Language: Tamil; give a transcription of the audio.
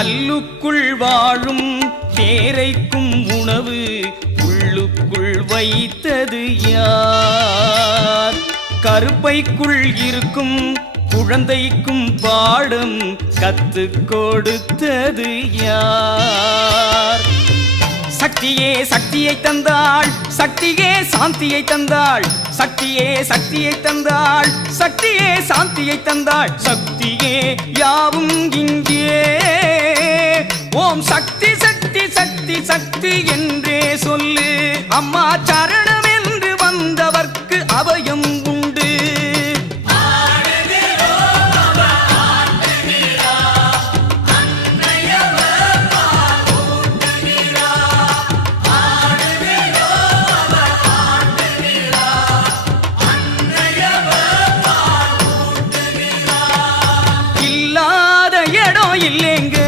கல்லுக்குள் வாழும் தேரைக்கும் உணவு உள்ளுக்குள் வைத்தது யார்? கருப்பைக்குள் இருக்கும் குழந்தைக்கும் பாடம் கத்து கொடுத்தது யார்? சக்தியே சக்தியை தந்தாள் சக்தியே சாந்தியை தந்தாள் சக்தியே சக்தியை தந்தாள் சக்தியே சாந்தியை தந்தாள் சக்தியே யார் ஓம் சக்தி சக்தி சக்தி சக்தி என்றே சொல்லு. அம்மா சரணம் என்று வந்தவர்க்கு அபயம் உண்டு. இல்லாத இடம் இல்லேங்க.